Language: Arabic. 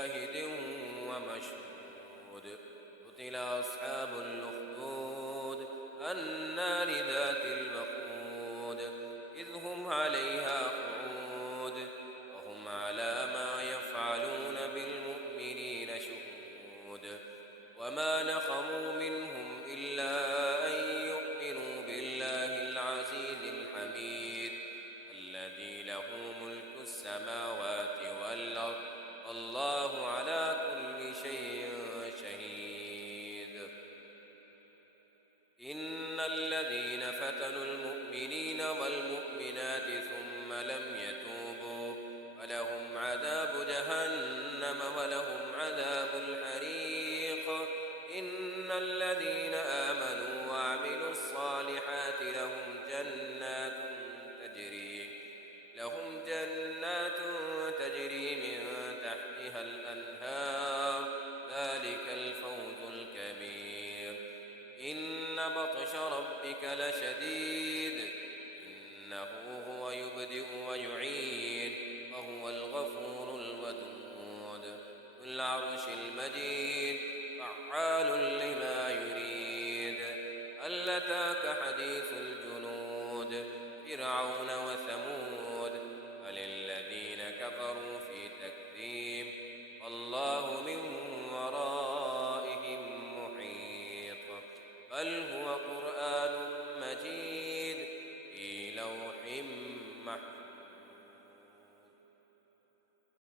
شاهد ومشهود قتل أصحاب الأخدود النار ذات الوقود إذ هم عليها قعود وهم على ما يفعلون بالمؤمنين شهود وما نقموا منهم إلا أن يؤمنوا بالله العزيز الحميد الذي له ملك السماوات والأرض الله على كل شيء شهيد. إن الذين فتنوا المؤمنين والمؤمنات ثم لم يتوبوا فلهم عذاب جهنم ولهم عذاب الحريق. إن الذين آمنوا وعملوا الصالحات لهم جنات تجري من تحتها الأنهار ذلك الفوز الكبير. إن بطش ربك لشديد إنه هو يبدئ ويعيد وهو الغفور الودود ذو العرش المجيد فعال لما يريد. هل أتاك حديث الجنود فرعون وثمود بل الذين كفروا في تكذيب والله من ورائهم محيط. بل هو قرآن